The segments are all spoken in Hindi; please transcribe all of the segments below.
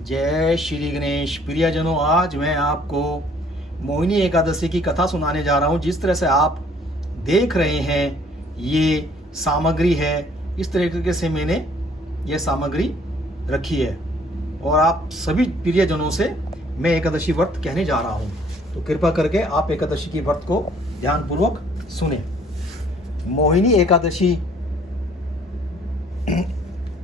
जय श्री गणेश। प्रियजनों, आज मैं आपको मोहिनी एकादशी की कथा सुनाने जा रहा हूँ। जिस तरह से आप देख रहे हैं ये सामग्री है, इस तरीके से मैंने ये सामग्री रखी है और आप सभी प्रियजनों से मैं एकादशी व्रत कहने जा रहा हूँ। तो कृपा करके आप एकादशी की व्रत को ध्यानपूर्वक सुने। मोहिनी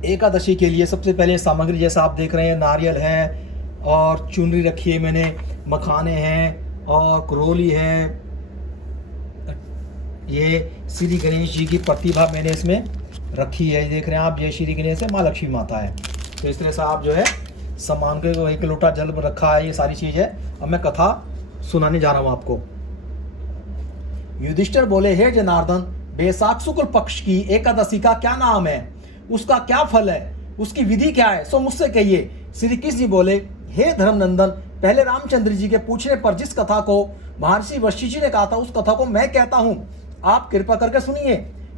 एकादशी के लिए सबसे पहले सामग्री जैसा आप देख रहे हैं, नारियल है और चुनरी रखी है मैंने, मखाने हैं और करोली है। ये श्री गणेश जी की प्रतिभा मैंने इसमें रखी है, देख रहे हैं आप। जय श्री गणेश है, माँ लक्ष्मी माता है। तो इस तरह से आप जो है सामान के एक लोटा जल रखा है, ये सारी चीज़ है। अब मैं कथा सुनाने जा रहा हूँ आपको। युधिष्ठिर बोले, हे जनार्दन, बैसाख शुक्ल पक्ष की एकादशी का क्या नाम है, उसका क्या फल है, उसकी विधि क्या है, सो मुझसे कहिए। श्री कृष्ण जी बोले, हे धर्मनंदन, पहले रामचंद्र जी के पूछने पर जिस कथा को महर्षि वशिष्ठ जी ने कहा था उस कथा को मैं कहता हूँ, आप कृपा करके सुनिए।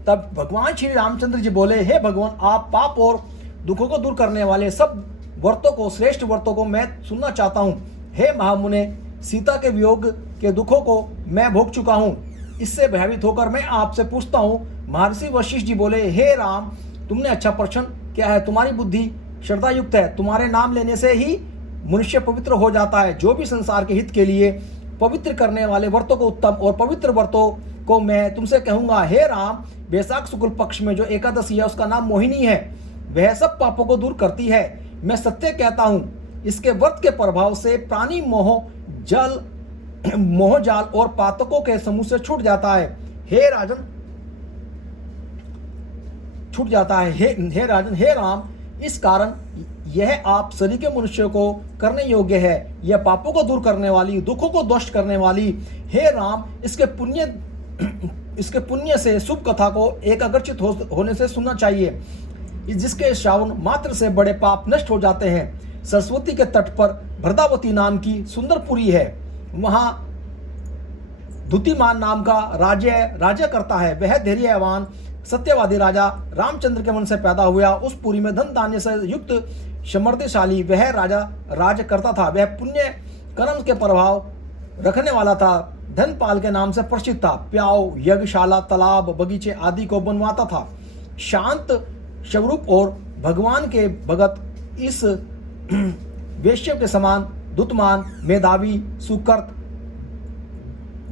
तब भगवान श्री रामचंद्र जी बोले, हे भगवान, आप पाप और दुखों को दूर करने वाले सब व्रतों को, श्रेष्ठ व्रतों को मैं सुनना चाहता हूँ। हे महामुने, सीता के वियोग के दुखों को मैं भोग चुका हूँ, इससे भयभीत होकर मैं आपसे पूछता हूँ। महर्षि वशिष्ठ जी बोले, हे राम, तुमने अच्छा प्रश्न किया है, तुम्हारी बुद्धि श्रद्धा युक्त है। तुम्हारे नाम लेने से ही मनुष्य पवित्र हो जाता है। जो भी संसार के हित के लिए पवित्र करने वाले व्रतों को, उत्तम और पवित्र व्रतों को मैं तुमसे कहूंगा। हे राम, बैसाख शुक्ल पक्ष में जो एकादशी है उसका नाम मोहिनी है, वह सब पापों को दूर करती है। मैं सत्य कहता हूँ, इसके व्रत के प्रभाव से प्राणी मोह जाल और पातकों के समूह से छूट जाता है। हे राजन, छूट जाता है। हे राजन, हे राम, इस कारण यह आप सभी के मनुष्य को करने योग्य है। यह पापों को दूर करने वाली, दुखों को नष्ट करने वाली। हे राम, इसके पुण्य से शुभ कथा को एकाग्रचित होने से सुनना चाहिए, जिसके श्रावण मात्र से बड़े पाप नष्ट हो जाते हैं। सरस्वती के तट पर भ्रदावती नाम की सुंदर पुरी है, वहां द्युतिमान नाम का राज्य करता है। वह धैर्यवान सत्यवादी राजा रामचंद्र के मन से पैदा हुआ। उस पुरी में धन धान्य से युक्त समृद्धशाली वह राजा राज करता था। वह पुण्य कर्म के प्रभाव रखने वाला था। धनपाल के नाम से प्रसिद्ध था। प्याव, यज्ञशाला, तालाब, बगीचे आदि को बनवाता था। शांत स्वरूप और भगवान के भगत इस वेश्य के समान दुतमान, मेधावी, सुकृत,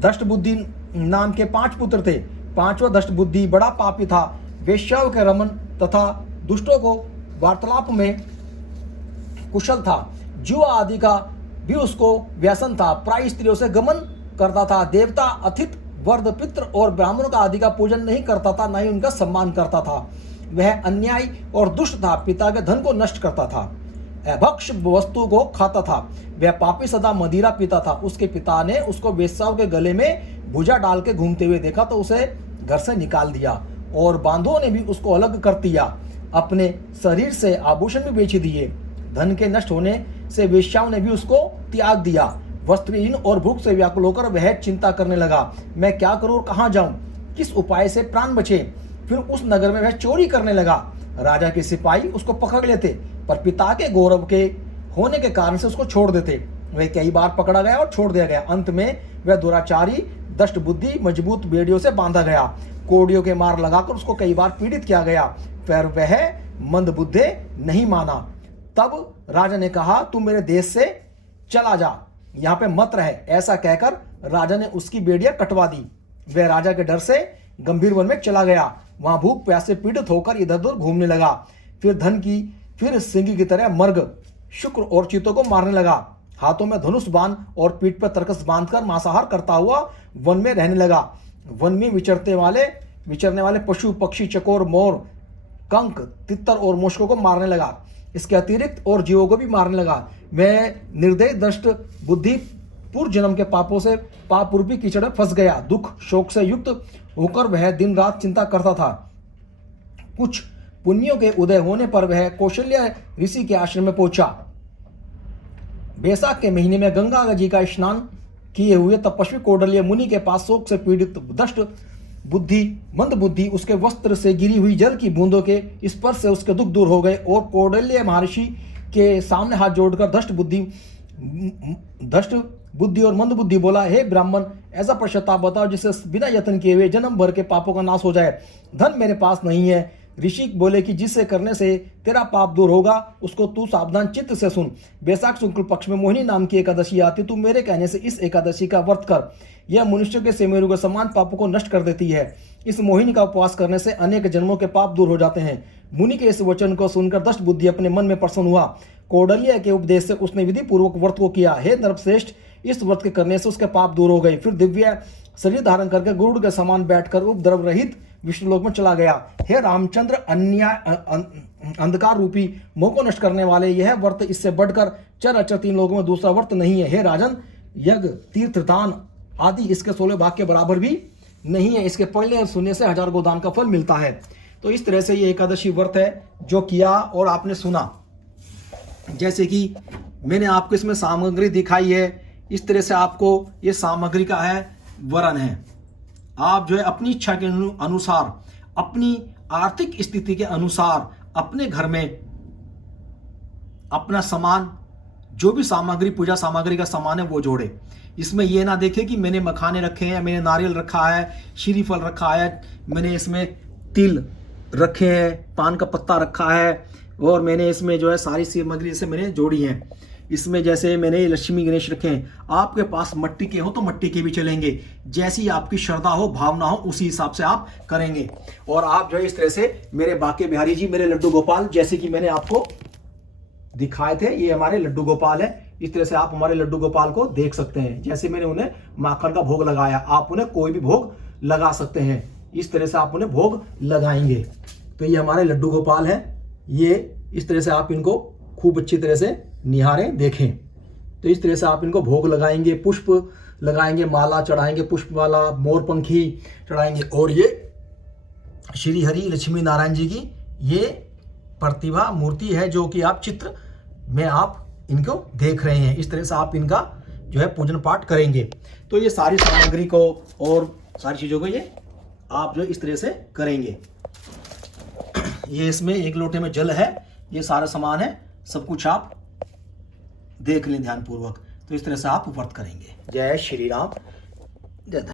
दष्टबुद्धि नाम के 5 पुत्र थे। 5वां दष्टबुद्धि बड़ा पापी था। वेश्याओं के रमन तथा दुष्टों को वार्तालाप में कुशल था। जुआ आदि का भी उसको व्यसन था। प्राय स्त्रियों से गमन करता था। देवता, अतिथि, वर्ध, पितृ और ब्राह्मणों का आदि का पूजन नहीं करता था, न ही उनका सम्मान करता था। वह अन्यायी और दुष्ट था। पिता के धन को नष्ट करता था। अभक्ष वस्तु को खाता था। वह पापी सदा मदिरा पीता था। उसके पिता ने उसको वेश्याओं के गले में भुजा डाल के घूमते हुए देखा तो उसे घर से निकाल दिया और बांधुओं ने भी उसको अलग कर दिया। अपने शरीर से आभूषण भी बेच दिए। धन के नष्ट होने से वेश्याओं ने भी उसको त्याग दिया। वस्त्रहीन और भूख से व्याकुल होकर वह चिंता करने लगा, मैं क्या करूं, कहां जाऊं, किस उपाय से प्राण बचे। फिर उस नगर में वह चोरी करने लगा। राजा के सिपाही उसको पकड़ लेते, पर पिता के गौरव के होने के कारण से उसको छोड़ देते। वह कई बार पकड़ा गया और छोड़ दिया गया। अंत में वह दुराचारी दष्ट बुद्धि मजबूत बेड़ियों से बांधा गया। कोड़ियों के मार लगाकर उसको कई बार पीड़ित किया गया, पर वह मंद बुद्धे नहीं माना। तब राजा ने कहा, तू मेरे देश से चला जा, यहाँ पे मत रहे। ऐसा कहकर राजा ने उसकी बेड़ियां कटवा दी। वह राजा के डर से गंभीर वन में चला गया। वहां भूख प्यास से पीड़ित होकर इधर उधर घूमने लगा। फिर सिंह की तरह मर्ग, शुक्र और चीतों को मारने लगा। हाथों में धनुष बांध और पीठ पर तरकस बांधकर मांसाहार करता हुआ वन में रहने लगा। वन में विचरने वाले पशु, पक्षी, चकोर, मोर, कंक, तितर और मूषकों को मारने लगा। इसके अतिरिक्त और जीवों को भी मारने लगा। वह निर्दयी दष्ट बुद्धि पूर्व जन्म के पापों से पाप रूपी कीचड़ में फंस गया। दुख शोक से युक्त होकर वह दिन रात चिंता करता था। कुछ पुण्यों के उदय होने पर वह कौशल्य ऋषि के आश्रम में पहुंचा। बैसाख के महीने में गंगा जी का स्नान किए हुए तपस्वी कौंडिल्य मुनि के पास शोक से पीड़ित दष्ट मंद बुद्धि उसके वस्त्र से गिरी हुई जल की बूंदों के स्पर्श से उसके दुख दूर हो गए और कौंडिल्य महर्षि के सामने हाथ जोड़कर दष्ट बुद्धि और मंद बुद्धि बोला, हे ब्राह्मण, ऐसा पश्चाताप बताओ जिससे बिना यत्न किए हुए जन्म भर के पापों का नाश हो जाए। धन मेरे पास नहीं है। ऋषि बोले कि जिससे करने से तेरा पाप दूर होगा उसको तू सावधान चित्त से सुन। वैशाख शुक्ल पक्ष में मोहिनी नाम की एकादशी आती, तू मेरे कहने से इस एकादशी का व्रत कर। यह मनुष्य के सेमेरु के समान पापों को नष्ट कर देती है। इस मोहिनी का उपवास करने से अनेक जन्मों के पाप दूर हो जाते हैं। मुनि के इस वचन को सुनकर दष्ट बुद्धि अपने मन में प्रसन्न हुआ। कौडल्य के उपदेश से उसने विधि पूर्वक व्रत को किया। हे नरश्रेष्ठ, इस व्रत के करने से उसके पाप दूर हो गए। फिर दिव्य शरीर धारण करके गरुड़ के समान बैठकर उपद्रव रहित विष्णुलोक में चला गया। हे रामचंद्र, अंधकार रूपी मोह को नष्ट करने वाले यह व्रत इससे बढ़कर चर अचर 3 लोगों में दूसरा व्रत नहीं है। हे राजन, यज्ञ, तीर्थ, दान आदि इसके 16 भाग के बराबर भी नहीं है। इसके पहले सुनने से 1000 गोदान का फल मिलता है। तो इस तरह से ये एकादशी व्रत है जो किया और आपने सुना। जैसे कि मैंने आपको इसमें सामग्री दिखाई है, इस तरह से आपको ये सामग्री का है वरण है। आप जो है अपनी इच्छा के अनुसार, अपनी आर्थिक स्थिति के अनुसार अपने घर में अपना सामान, जो भी सामग्री, पूजा सामग्री का सामान है वो जोड़े। इसमें ये ना देखे कि मैंने मखाने रखे हैं, मैंने नारियल रखा है, श्रीफल रखा है, मैंने इसमें तिल रखे हैं, पान का पत्ता रखा है, और मैंने इसमें जो है सारी सामग्री से मैंने जोड़ी है। इसमें जैसे मैंने लक्ष्मी गणेश रखे हैं। आपके पास मट्टी के हो तो मट्टी के भी चलेंगे, जैसी आपकी श्रद्धा हो, भावना हो, उसी हिसाब से आप करेंगे। और आप जो है इस तरह से मेरे बाके बिहारी जी, मेरे लड्डू गोपाल, जैसे कि मैंने आपको दिखाए थे, ये हमारे लड्डू गोपाल है। इस तरह से आप हमारे लड्डू गोपाल को देख सकते हैं। जैसे मैंने उन्हें माखन का भोग लगाया, आप उन्हें कोई भी भोग लगा सकते हैं। इस तरह से आप उन्हें भोग लगाएंगे। तो ये हमारे लड्डू गोपाल है। ये इस तरह से आप इनको खूब अच्छी तरह से निहारें, देखें। तो इस तरह से आप इनको भोग लगाएंगे, पुष्प लगाएंगे, माला चढ़ाएंगे, पुष्प माला, मोरपंखी चढ़ाएंगे। और ये श्री हरि लक्ष्मी नारायण जी की ये प्रतिभा मूर्ति है जो कि आप चित्र में आप इनको देख रहे हैं। इस तरह से आप इनका जो है पूजन पाठ करेंगे। तो ये सारी सामग्री को और सारी चीज़ों को ये आप जो इस तरह से करेंगे। ये इसमें 1 लोटे में जल है, ये सारा सामान है, सब कुछ आप देख लें ध्यानपूर्वक। तो इस तरह से आप व्रत करेंगे। जय श्री राम, जय।